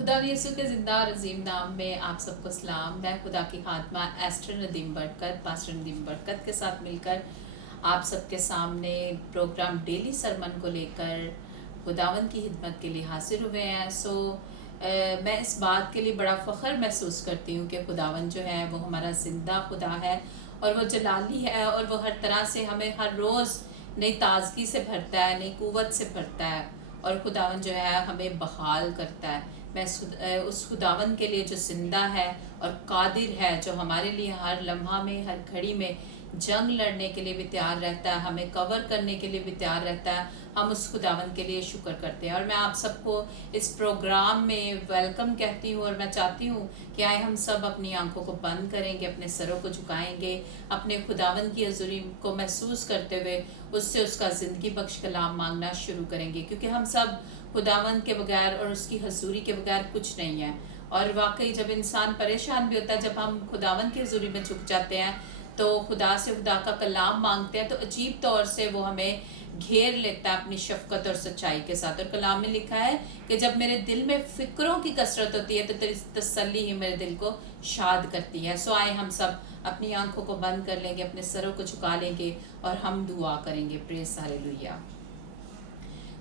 खुदा यीशु के ज़िंदा और अजीम नाम में आप सबको सलाम। मैं खुदा की खात्मा एस्टर नदीम बरकत, पास्टर नदीम बरकत के साथ मिलकर आप सबके सामने प्रोग्राम डेली सरमन को लेकर खुदावन की खिदमत के लिए हाजिर हुए हैं। मैं इस बात के लिए बड़ा फ़ख्र महसूस करती हूँ कि खुदावन जो है वो हमारा ज़िंदा खुदा है और वो जलाली है, और वो हर तरह से हमें हर रोज़ नई ताजगी से भरता है, नई कुव्वत से भरता है, और खुदावन जो है हमें बहाल करता है। मैं उस खुदावन के लिए जो ज़िंदा है और कादिर है, जो हमारे लिए हर लम्हा में हर घड़ी में जंग लड़ने के लिए भी तैयार रहता है, हमें कवर करने के लिए भी तैयार रहता है, हम उस खुदावन के लिए शुक्र करते हैं। और मैं आप सबको इस प्रोग्राम में वेलकम कहती हूँ, और मैं चाहती हूँ कि आए हम सब अपनी आंखों को बंद करेंगे, अपने सरों को झुकाएंगे, अपने खुदावन की हज़ूरी को महसूस करते हुए उससे उसका ज़िंदगी बख्श कलाम मांगना शुरू करेंगे, क्योंकि हम सब खुदावन के बगैर और उसकी हज़ूरी के बगैर कुछ नहीं है। और वाकई जब इंसान परेशान भी होता है, जब हम खुदावन की हज़ूरी में झुक जाते हैं तो खुदा से खुदा का कलाम मांगते हैं, तो अजीब तौर से वो हमें घेर लेता है अपनी शफकत और सच्चाई के साथ। और कलाम में लिखा है कि जब मेरे दिल में फ़िक्रों की कसरत होती है तो तेरी तसल्ली ही मेरे दिल को शाद करती है। सो आए हम सब अपनी आंखों को बंद कर लेंगे, अपने सरों को झुका लेंगे और हम दुआ करेंगे। Praise hallelujah.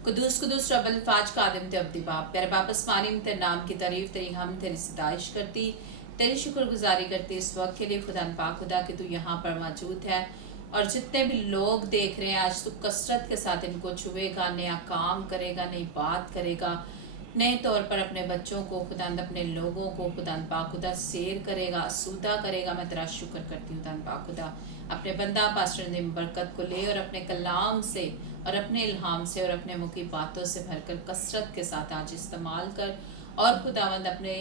कुदूस कुदूस रब्बुल फाज कादिम ते अब्दी बाप, तेरे वापस मानिम तेरे नाम की तारीफ, तेरी हम तेरी सताइश करती, तेरी शुक्रगुजारी करती इस वक्त के लिए खुदा पाक खुदा कि तू यहाँ पर मौजूद है। और जितने भी लोग देख रहे हैं, आज तू कसरत के साथ इनको छुएगा, नया काम करेगा, नई बात करेगा, नए तौर पर अपने बच्चों को खुदांद, अपने लोगों को खुदांद पाक खुदा सेर करेगा, आसूदा करेगा। मैं तेरा शुक्र करती हूँ खुदांद पाक खुदा, अपने बंदा पास्टर नदीम बरकत को ले और अपने कलाम से और अपने इल्हाम से और अपने मुँह की बातों से भरकर कसरत के साथ आज इस्तेमाल कर। और खुदावंद अपने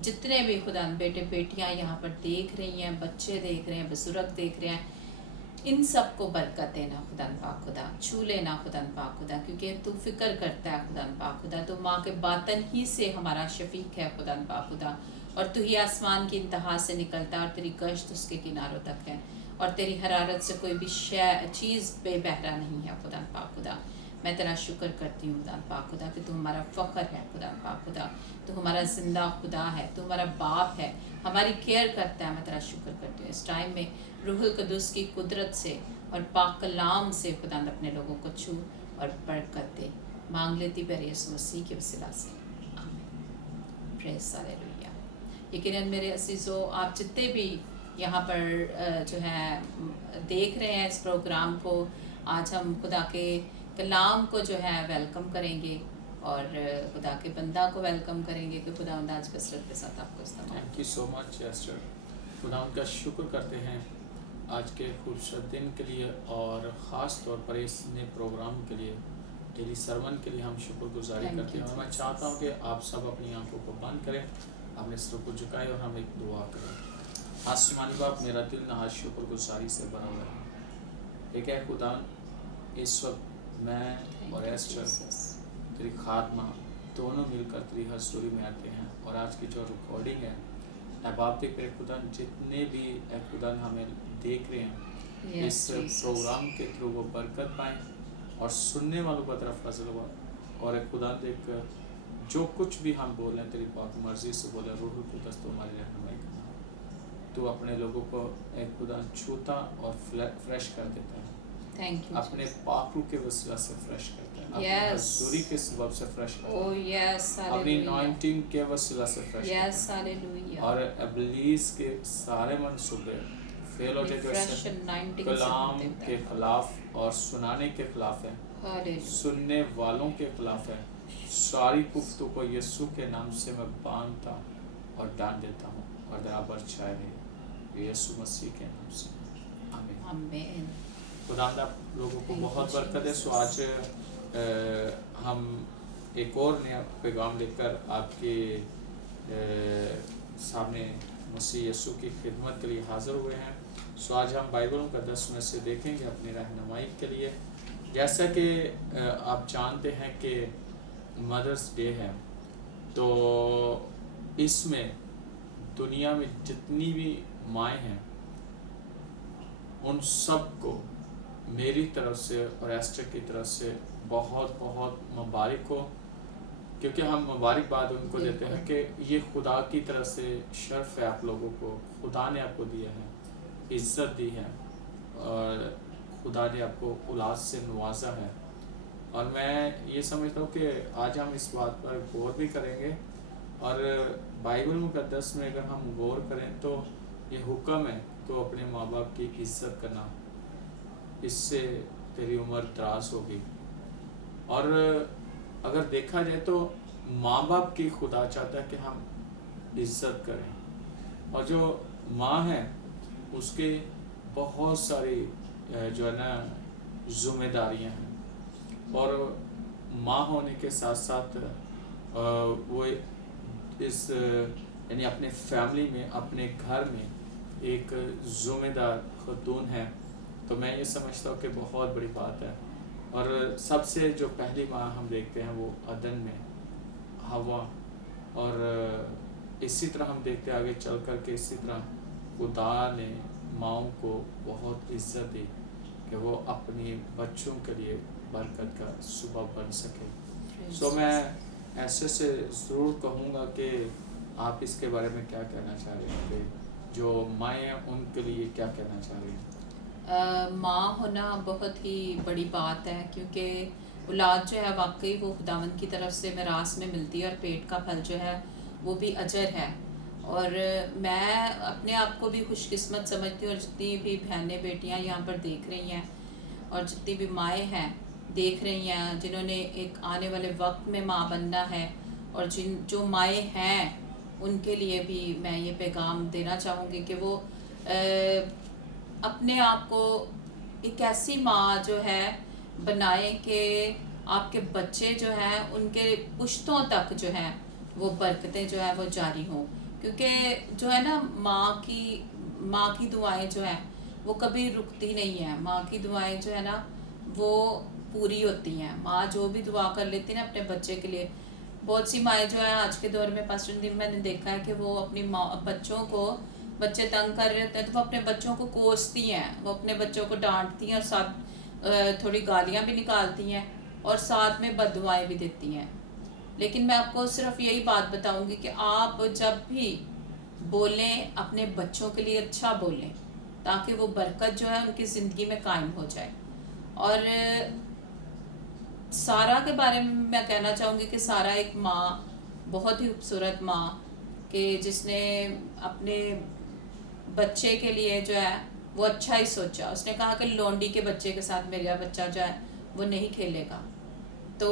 जितने भी खुदावंद बेटे बेटियां यहाँ पर देख रही हैं, बच्चे देख रहे हैं, बुजुर्ग देख रहे हैं, इन सब को बरकत देना खुदान पाक खुदा, छू लेना खुदान पाक खुदा, क्योंकि तू फिक्र करता है खुदान पाक खुदा। तो माँ के बातन ही से हमारा शफीक है खुदान पाक खुदा, और तू ही आसमान की इंतहा से निकलता है और तेरी गश्त उसके किनारों तक है, और तेरी हरारत से कोई भी चीज़ बेबहरा नहीं है खुदान पाक खुदा। मैं तेरा शुक्र करती हूँ खुदा पाक खुदा कि तू हमारा फ़ख्र है खुदा पाक खुदा, तू हमारा ज़िंदा खुदा है, तू हमारा बाप है, हमारी केयर करता है। मैं तेरा शुक्र करती हूँ इस टाइम में रूहुल कुदूस की कुदरत से और पाक कलाम से खुदा अपने लोगों को छू और बरकत दे। मांग लेती प्यारे यीशु मसीह के वसीला से, आमीन। Praise hallelujah. यकीनन मेरे अज़ीज़ों, आप जितने भी यहाँ पर जो है देख रहे हैं इस प्रोग्राम को, आज हम खुदा के कलाम को जो है वेलकम करेंगे और खुदा के बंदा को वेलकम करेंगे कि खुदा आज कसरत के साथ आपको इस्तेमाल। Thank you so much Esther. खुदा उनका शुक्र करते हैं आज के खूबसूरत दिन के लिए, और ख़ास तौर पर इस नए प्रोग्राम के लिए, डेली सरमन के लिए हम शुक्रगुजारी करते हैं। और मैं चाहता हूँ कि आप सब अपनी आंखों को बंद करें, अपने सर को झुकाएं और हम एक दुआ करें। आसमानी बाप, मेरा दिल नहा शुक्रगुजारी से भरा हुआ है। एक है खुदा, इस वक्त मैं और एस्टर तेरी खात्मा दोनों मिलकर तेरी हज़ूरी में आते हैं, और आज की जो रिकॉर्डिंग है अहबाब के खुदा, जितने भी खुदा हमें देख रहे हैं इस प्रोग्राम के थ्रू वो बरकत पाएँ, और सुनने वालों पर तरफ फजल हुआ। और खुदा देख जो कुछ भी हम बोल रहे हैं तेरी पाक मर्जी से बोले, रूह कुदस तो हमारी रहनुमाई करना, तो अपने लोगों को खुदा छूता और फ्रेश कर देता है। Thank you. अपने पाक रूह के वसीला से फ्रेश करता है, अपनी हज़ूरी के सबब से फ्रेश करता है, अपनी अनॉइंटिंग के वसीला से फ्रेश करता है, और इब्लीस के सारे मंसूबे फेल हो जाए जो कलाम के खिलाफ और सुनाने के खिलाफ है, सुनने वालों के खिलाफ है। सारी गुफ्तगू को यीशु के नाम से मैं बांधता और डांट देता हूँ, और बराबर छाए रहे यीशु मसीह के नाम से, आमीन आमीन। खुदा आप लोगों को बहुत बरकत है। सो आज हम एक और नया पैगाम लेकर आपके सामने मसीह यीशु की खिदमत के लिए हाज़िर हुए हैं। सो आज हम बाइबल मुक़द्दस में से देखेंगे अपनी रहनुमाई के लिए। जैसा कि आप जानते हैं कि मदर्स डे है, तो इसमें दुनिया में जितनी भी माएँ हैं उन सब को मेरी तरफ से और एस्टर की तरफ से बहुत बहुत मुबारक हो کیونکہ ہم مبارکباد ان کو دیتے ہیں کہ یہ خدا کی طرف سے شرف ہے آپ لوگوں کو، خدا نے آپ کو دیا ہے، عزت دی ہے، اور خدا نے آپ کو اولاد سے نوازا ہے۔ اور میں یہ سمجھتا ہوں کہ آج ہم اس بات پر غور بھی کریں گے، اور بائبل مقدس میں اگر ہم غور کریں تو یہ حکم ہے تو اپنے ماں باپ کی عزت کرنا، اس سے تیری عمر دراز ہوگی۔ اور اگر دیکھا جائے تو ماں باپ کی خدا چاہتا ہے کہ ہم عزت کریں، اور جو ماں ہے اس کے بہت ساری جو ہے نا ذمہ داریاں ہیں، اور ماں ہونے کے ساتھ ساتھ وہ اس یعنی اپنے فیملی میں، اپنے گھر میں ایک ذمہ دار خاتون ہے۔ تو میں یہ سمجھتا ہوں کہ بہت بڑی بات ہے۔ اور سب سے جو پہلی ماں ہم دیکھتے ہیں وہ عدن میں حوا، اور اسی طرح ہم دیکھتے ہیں آگے چل کر کے اسی طرح خدا نے ماؤں کو بہت عزت دی کہ وہ اپنی بچوں کے لیے برکت کا سبب بن سکے۔ سو میں ایسے سے ضرور کہوں گا کہ آپ اس کے بارے میں کیا کہنا چاہ رہے ہیں، کہ جو مائیں ان کے لیے کیا کہنا چاہ رہے ہیں؟ ماں ہونا بہت ہی بڑی بات ہے، کیونکہ اولاد جو ہے واقعی وہ خداوند کی طرف سے میراث میں ملتی ہے، اور پیٹ کا پھل جو ہے وہ بھی اجر ہے۔ اور میں اپنے آپ کو بھی خوش قسمت سمجھتی ہوں، اور جتنی بھی بہنیں بیٹیاں یہاں پر دیکھ رہی ہیں، اور جتنی بھی مائیں ہیں دیکھ رہی ہیں جنہوں نے ایک آنے والے وقت میں ماں بننا ہے، اور جو مائیں ہیں ان کے لیے بھی میں یہ پیغام دینا چاہوں گی کہ وہ اپنے آپ کو ایک ایسی ماں جو ہے بنائیں کہ آپ کے بچے جو ہیں ان کے پشتوں تک جو ہے وہ برکتیں جو ہے وہ جاری ہوں، کیونکہ جو ہے نا ماں کی دعائیں جو ہیں وہ کبھی رکتی نہیں ہیں۔ ماں کی دعائیں جو ہے نا وہ پوری ہوتی ہیں۔ ماں جو بھی دعا کر لیتی ہے نا اپنے بچے کے لیے، بہت سی مائیں جو ہیں آج کے دور میں پاسٹر دن میں نے دیکھا ہے کہ وہ اپنی بچوں کو، بچے تنگ کر رہے ہوتے ہیں تو وہ اپنے بچوں کو کوستی ہیں، وہ اپنے بچوں کو ڈانٹتی ہیں، اور ساتھ تھوڑی گالیاں بھی نکالتی ہیں، اور ساتھ میں بد دعائیں بھی دیتی ہیں۔ لیکن میں آپ کو صرف یہی بات بتاؤں گی کہ آپ جب بھی بولیں اپنے بچوں کے لیے اچھا بولیں، تاکہ وہ برکت جو ہے ان کی زندگی میں قائم ہو جائے۔ اور سارا کے بارے میں میں کہنا چاہوں گی کہ سارا ایک ماں، بہت ہی خوبصورت ماں، کہ جس نے اپنے بچے کے لیے جو ہے وہ اچھا ہی سوچا۔ اس نے کہا کہ لونڈی کے بچے کے ساتھ میرا بچہ جو ہے وہ نہیں کھیلے گا۔ تو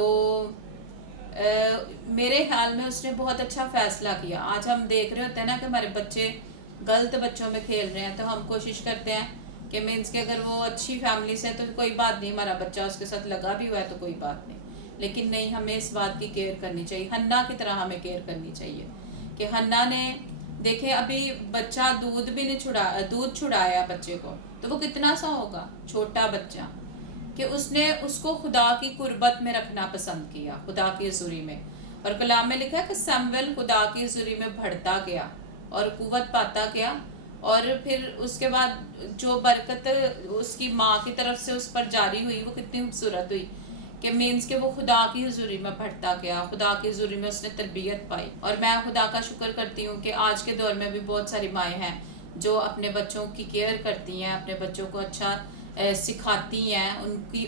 میرے خیال میں اس نے بہت اچھا فیصلہ کیا۔ آج ہم دیکھ رہے ہوتے ہیں نا کہ ہمارے بچے غلط بچوں میں کھیل رہے ہیں، تو ہم کوشش کرتے ہیں کہ مینس کہ اگر وہ اچھی فیملی سے تو کوئی بات نہیں، ہمارا بچہ اس کے ساتھ لگا بھی ہوا ہے تو کوئی بات نہیں، لیکن نہیں، ہمیں اس بات کی کیئر کرنی چاہیے، حنا کی طرح ہمیں کیئر کرنی چاہیے کہ حنا نے دیکھیں ابھی بچہ دودھ چھڑایا بچے کو، تو وہ کتنا سا ہوگا، چھوٹا بچہ، کہ اس نے اس کو خدا کی قربت میں رکھنا پسند کیا، خدا کی حضوری میں۔ اور کلام میں لکھا ہے کہ سمویل خدا کی حضوری میں بڑھتا گیا اور قوت پاتا گیا، اور پھر اس کے بعد جو برکت اس کی ماں کی طرف سے اس پر جاری ہوئی وہ کتنی خوبصورت ہوئی، کہ مینس کہ وہ خدا کی حضوری میں بڑھتا گیا، خدا کی حضوری میں اس نے تربیت پائی۔ اور میں خدا کا شکر کرتی ہوں کہ آج کے دور میں بھی بہت ساری مائیں ہیں جو اپنے بچوں کی کیئر کرتی ہیں، اپنے بچوں کو اچھا سکھاتی ہیں،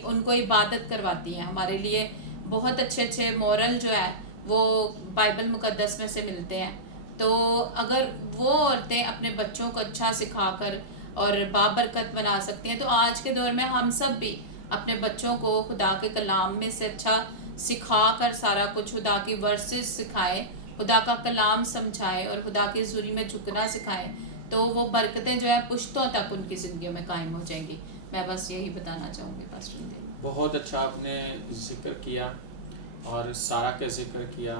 ان کو عبادت کرواتی ہیں۔ ہمارے لیے بہت اچھے مورل جو ہے وہ بائبل مقدس میں سے ملتے ہیں۔ تو اگر وہ عورتیں اپنے بچوں کو اچھا سکھا کر اور بابرکت بنا سکتی ہیں، تو آج کے دور میں ہم سب بھی اپنے بچوں کو خدا کے کلام میں سے اچھا سکھا کر سارا کچھ، خدا کی ورسز سکھائیں، خدا کا کلام سمجھائیں، اور خدا کی حضوری میں جھکنا سکھائیں، تو وہ برکتیں جو ہے پشتوں تک ان کی زندگیوں میں قائم ہو جائیں گی۔ میں بس یہی بتانا چاہوں گی پاسٹر دین۔ بہت اچھا آپ نے ذکر کیا، اور سارا کا ذکر کیا،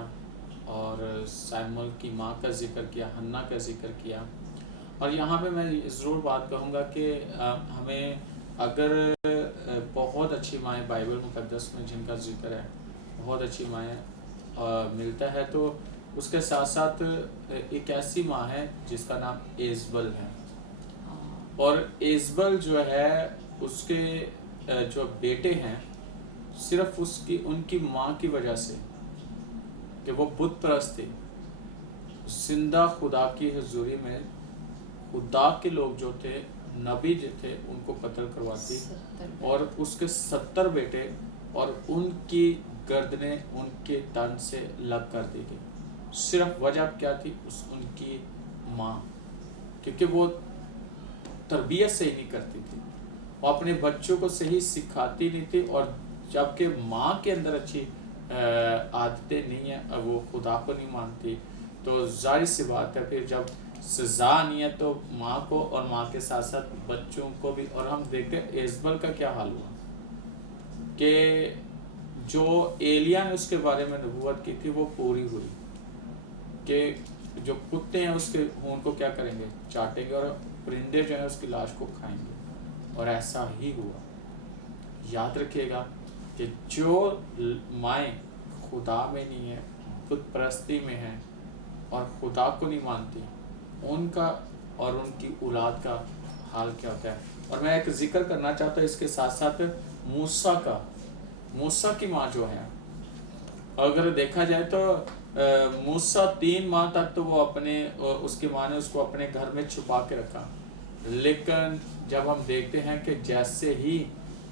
اور سیمول کی ماں کا ذکر کیا، حنا کا ذکر کیا۔ اور یہاں پہ میں ضرور بات کہوں گا کہ ہمیں اگر بہت اچھی مائیں بائبل مقدس میں جن کا ذکر ہے، بہت اچھی مائیں ملتا ہے، تو اس کے ساتھ ساتھ ایک ایسی ماں ہے جس کا نام ایزبل ہے، اور ایزبل جو ہے اس کے جو بیٹے ہیں صرف ان کی ماں کی وجہ سے कि वो बुत परस्त थी। जिंदा खुदा की हजूरी में खुदा के लोग जो थे, नबी जो थे, उनको कत्ल करवाती 70 और उसके 70 बेटे और उनकी गर्दनें उनके तन से लग कर दी गई। सिर्फ वजह क्या थी? उनकी माँ, क्योंकि वो तरबियत सही नहीं करती थी, वो अपने बच्चों को सही सिखाती नहीं थी। और जबकि माँ के अंदर अच्छी आदतें नहीं है और वो खुदा को नहीं मानती, तो जाहिर सी बात है फिर जब सज़ा नहीं है तो माँ को और माँ के साथ साथ बच्चों को भी। और हम देखते हैं एजबल का क्या हाल हुआ कि जो एलिया ने उसके बारे में नबूवत की थी वो पूरी हुई कि जो कुत्ते हैं उसके खून को क्या करेंगे? चाटेंगे और परिंदे जो हैं उसकी लाश को खाएंगे। और ऐसा ही हुआ। याद रखिएगा कि जो माएँ खुदा में नहीं है, बुत परस्ती में हैं और खुदा को नहीं मानती, उनका और उनकी औलाद का हाल क्या होता है। और मैं एक जिक्र करना चाहता हूँ इसके साथ साथ मूसा का। मूसा की माँ जो है, अगर देखा जाए तो मूसा 3 माह तक तो वो अपने उसकी माँ ने उसको अपने घर में छुपा के रखा। लेकिन जब हम देखते हैं कि जैसे ही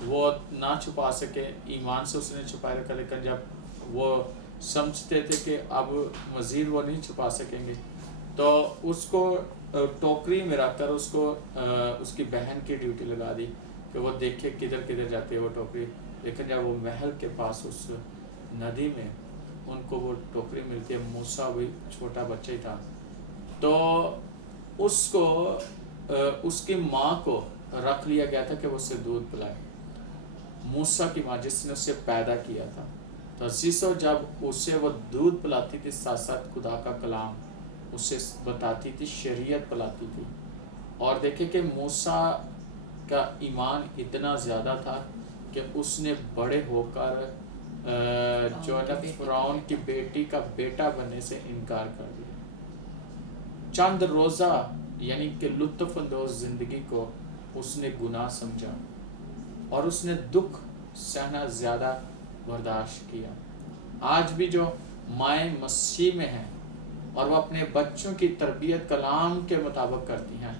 वो ना छुपा सके, ईमान से उसने छुपाए रखा, लेकिन जब वो समझते थे कि अब मज़ीद वो नहीं छुपा सकेंगे, तो उसको टोकरी में रखकर उसको उसकी बहन की ड्यूटी लगा दी कि वो देखे किधर किधर जाती है वो टोकरी। लेकिन जब वो महल के पास उस नदी में उनको वो टोकरी मिलती है, मूसा भी छोटा बच्चा ही था, तो उसको उसकी माँ को रख लिया गया था कि वो उससे दूध पिलाए। मूसा की माँ जिसने उसे पैदा किया था, तो अजीज़ों जब उसे वो दूध पिलाती थी, साथ साथ खुदा का कलाम उसे बताती थी, शरीयत पिलाती थी। और देखे कि मूसा का ईमान इतना ज़्यादा था कि उसने बड़े होकर जो है ना फ़िरौन की बेटी का बेटा बनने से इनकार कर दिया। चंद रोज़ा यानी कि लुत्फ़ अंदोज़ ज़िंदगी को उसने गुनाह समझा और उसने दुख सहना ज़्यादा बर्दाश्त किया। आज भी जो माएँ मसीह में हैं और वो अपने बच्चों की तरबियत कलाम के मुताबिक करती हैं,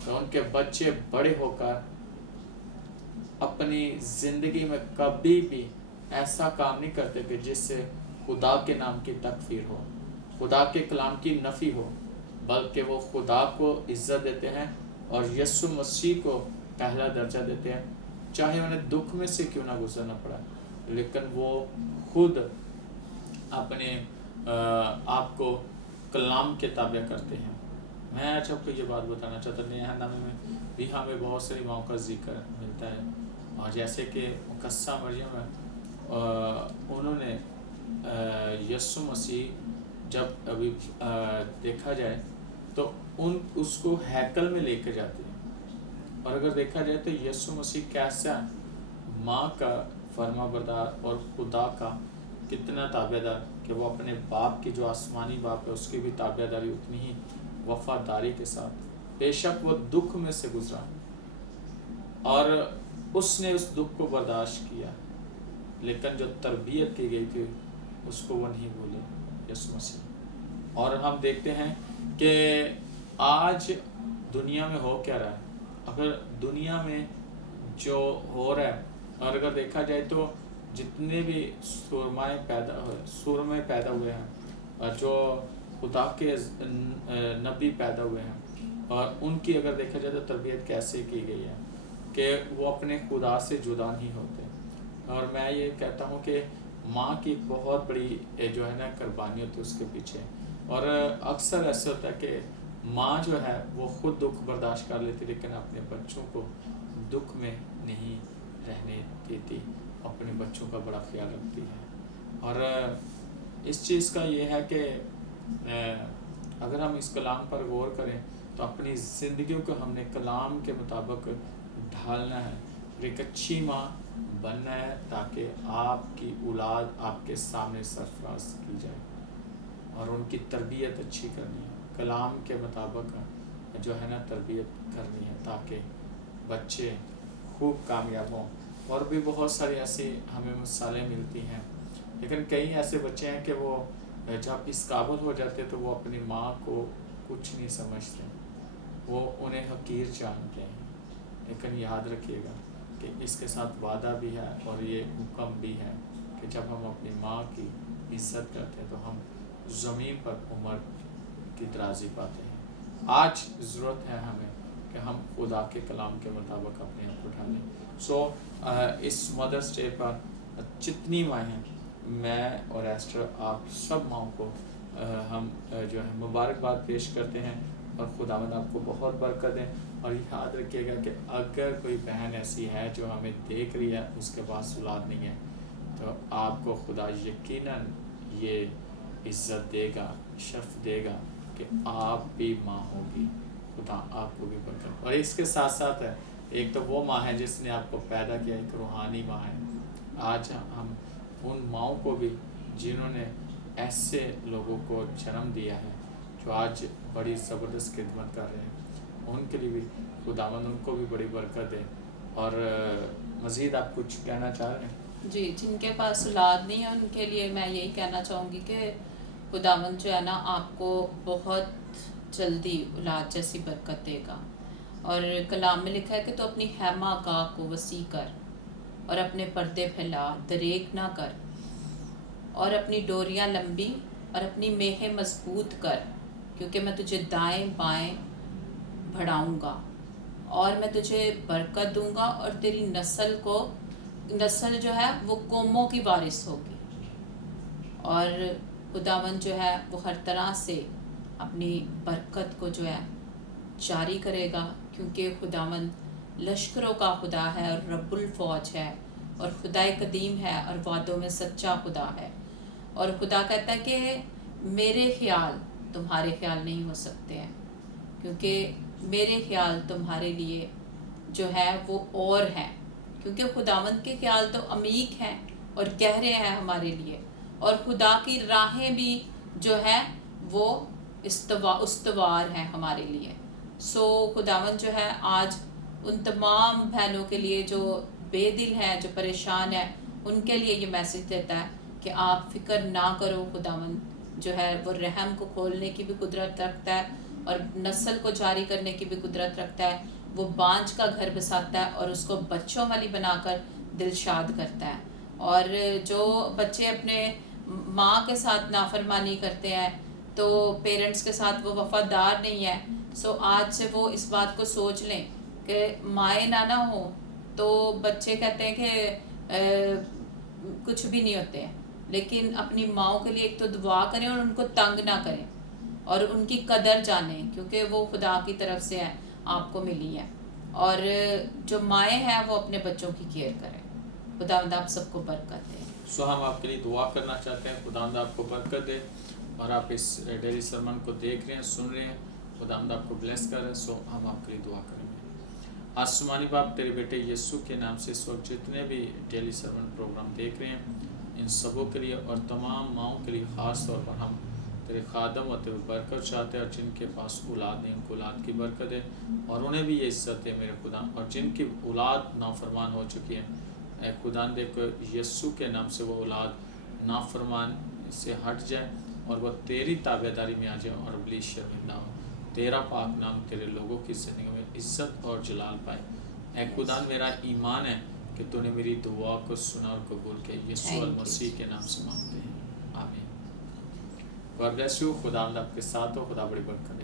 तो उनके बच्चे बड़े होकर अपनी ज़िंदगी में कभी भी ऐसा काम नहीं करते कि जिससे खुदा के नाम की तकफीर हो, खुदा के कलाम की नफ़ी हो, बल्कि वो खुदा को इज़्ज़त देते हैं और यीशु मसीह को पहला दर्जा देते हैं, चाहे उन्हें दुख में से क्यों ना गुजरना पड़ा। लेकिन वो खुद अपने आप को कलाम के ताबे करते हैं। मैं आज आपको ये बात बताना चाहता हूँ, नया नामे में भी हमें बहुत सारी माओं का जिक्र मिलता है। और जैसे कि मुकस्सा मरियम है, उन्होंने यीशु मसीह जब अभी देखा जाए तो उसको हैकल में लेकर जाते हैं। और अगर देखा जाए तो यीशु मसीह कैसा माँ का फरमाबरदार और खुदा का कितना ताबेदार कि वो अपने बाप की जो आसमानी बाप है उसकी भी ताबेदारी उतनी ही वफादारी के साथ, बेशक वो दुख में से गुजरा और उसने उस दुख को बर्दाश्त किया, लेकिन जो तरबियत की गई थी उसको वो नहीं भूले यीशु मसीह। और हम देखते हैं कि आज दुनिया में हो क्या रहा है। अगर दुनिया में जो हो रहा है, और अगर देखा जाए तो जितने भी सुरमे पैदा हुए हैं, जो खुदा के नबी पैदा हुए हैं, और उनकी अगर देखा जाए तो तरबियत कैसे की गई है कि वो अपने खुदा से जुदा नहीं होते। और मैं ये कहता हूँ कि माँ की बहुत बड़ी जो है ना कुर्बानी होती है उसके पीछे। और अक्सर ऐसे होता है कि माँ जो है वो खुद दुख बर्दाश्त कर लेती, लेकिन अपने बच्चों को दुख में नहीं रहने देती, अपने बच्चों का बड़ा ख्याल रखती है। और इस चीज़ का ये है कि अगर हम इस कलाम पर गौर करें तो अपनी ज़िंदगियों को हमने कलाम के मुताबिक ढालना है, एक अच्छी माँ बनना है ताकि आपकी औलाद आपके सामने सरफराज की जाए और उनकी तरबियत अच्छी करनी है, कलाम के मुताबिक जो है ना तरबियत करनी है ताकि बच्चे खूब कामयाब हों। और भी बहुत सारी ऐसी हमें मिसालें मिलती हैं, लेकिन कई ऐसे बच्चे हैं कि वो جب اس قابل ہو جاتے تو وہ اپنی ماں کو کچھ نہیں سمجھتے، وہ انہیں حقیر جانتے ہیں۔ لیکن یاد رکھیے گا کہ اس کے ساتھ وعدہ بھی ہے اور یہ حکم بھی ہے کہ جب ہم اپنی ماں کی عزت کرتے ہیں تو ہم زمین پر عمر کی درازی پاتے ہیں۔ آج ضرورت ہے ہمیں کہ ہم خدا کے کلام کے مطابق اپنے آپ کو ڈھالیں۔ اس مدرس ڈے پر جتنی مائیں ہیں، میں اور ایسٹر آپ سب ماؤں کو ہم جو ہے مبارکباد پیش کرتے ہیں، اور خداوند آپ کو بہت برکت دیں۔ اور یاد رکھیے گا کہ اگر کوئی بہن ایسی ہے جو ہمیں دیکھ رہی ہے، اس کے پاس اولاد نہیں ہے، تو آپ کو خدا یقیناً یہ عزت دے گا، شرف دے گا کہ آپ بھی ماں ہوگی، خدا آپ کو بھی برکت۔ اور اس کے ساتھ ساتھ ہے، ایک تو وہ ماں ہے جس نے آپ کو پیدا کیا، ایک روحانی ماں ہے۔ آج ہم ان ماؤں کو بھی جنہوں نے ایسے لوگوں کو جنم دیا ہے جو آج بڑی زبردست خدمت کر رہے ہیں، ان کے لیے بھی خداوند ان کو بھی بڑی برکت دے۔ اور مزید آپ کچھ کہنا چاہ رہے ہیں؟ جی، جن کے پاس اولاد نہیں ہے ان کے لیے میں یہی کہنا چاہوں گی کہ خداوند جو ہے نا آپ کو بہت جلدی اولاد جیسی برکت دے گا۔ اور کلام میں لکھا ہے کہ تو اپنی خیمہ گاہ کو وسیع کر اور اپنے پردے پھیلا، دریغ نہ کر، اور اپنی ڈوریاں لمبی اور اپنی میخیں مضبوط کر، کیونکہ میں تجھے دائیں بائیں بڑھاؤں گا، اور میں تجھے برکت دوں گا، اور تیری نسل جو ہے وہ قوموں کی وارث ہوگی۔ اور خداوند جو ہے وہ ہر طرح سے اپنی برکت کو جو ہے جاری کرے گا، کیونکہ خداوند لشکروں کا خدا ہے اور رب الفوج ہے، اور خدائے قدیم ہے اور وعدوں میں سچا خدا ہے۔ اور خدا کہتا ہے کہ میرے خیال تمہارے خیال نہیں ہو سکتے ہیں، کیونکہ میرے خیال تمہارے لیے جو ہے وہ اور ہیں، کیونکہ خداوند کے خیال تو عمیق ہیں اور گہرے ہیں ہمارے لیے، اور خدا کی راہیں بھی جو ہے وہ استوار ہیں ہمارے لیے۔ خداوند جو ہے آج ان تمام بہنوں کے لیے جو بے دل ہیں، جو پریشان ہیں، ان کے لیے یہ میسج دیتا ہے کہ آپ فکر نہ کرو، خداوند جو ہے وہ رحم کو کھولنے کی بھی قدرت رکھتا ہے اور نسل کو جاری کرنے کی بھی قدرت رکھتا ہے۔ وہ بانجھ کا گھر بساتا ہے اور اس کو بچوں والی بنا کر دلشاد کرتا ہے۔ اور جو بچے اپنے ماں کے ساتھ نافرمانی کرتے ہیں تو پیرنٹس کے ساتھ وہ وفادار نہیں ہے، آج سے وہ اس بات کو سوچ لیں کہ مائیں نہ ہوں تو بچے کہتے ہیں کہ کچھ بھی نہیں ہوتے ہیں، لیکن اپنی ماؤں کے لیے ایک تو دعا کریں اور ان کو تنگ نہ کریں اور ان کی قدر جانیں، کیونکہ وہ خدا کی طرف سے ہے، آپ کو ملی ہے۔ اور جو مائیں ہیں وہ اپنے بچوں کی کیئر کریں۔ خداوند آپ سب کو برکت دے۔ ہم آپ کے لیے دعا کرنا چاہتے ہیں، خداوند آپ کو برکت دے، اور آپ اس ڈیلی سرمن کو دیکھ رہے ہیں، سن رہے ہیں، خداوند آپ کو بلیس کر رہے ہیں۔ ہم آپ کے لیے دعا کریں گے۔ آسمانی باپ، تیرے بیٹے یسوع کے نام سے اس وقت جتنے بھی ڈیلی سرمن پروگرام دیکھ رہے ہیں، ان سبوں کے لیے اور تمام ماؤں کے لیے خاص طور پر ہم تیرے خادم اور تیرے برکت چاہتے ہیں، اور جن کے پاس اولاد نہیں ان کو اولاد کی برکت ہے، اور انہیں بھی یہ عزت ہے میرے خدا، اور جن کی اولاد نافرمان ہو چکی ہے، اے خدا دیکھو یسوع کے نام سے وہ اولاد نافرمان سے ہٹ جائے اور وہ تیری تابعداری میں آ جائے اور ابلیس شرمندہ ہو، تیرا پاک نام تیرے لوگوں کی زندگی میں عزت اور جلال پائے۔ اے خدا میرا ایمان ہے کہ تو نے میری دعا کو سنا اور قبول کیا، یسوع المسیح کے نام سے مانگتے ہیں، آمین۔ گاڈ بلیس یو، خدا آپ کے ساتھ ہو، خدا بڑی برکت دے۔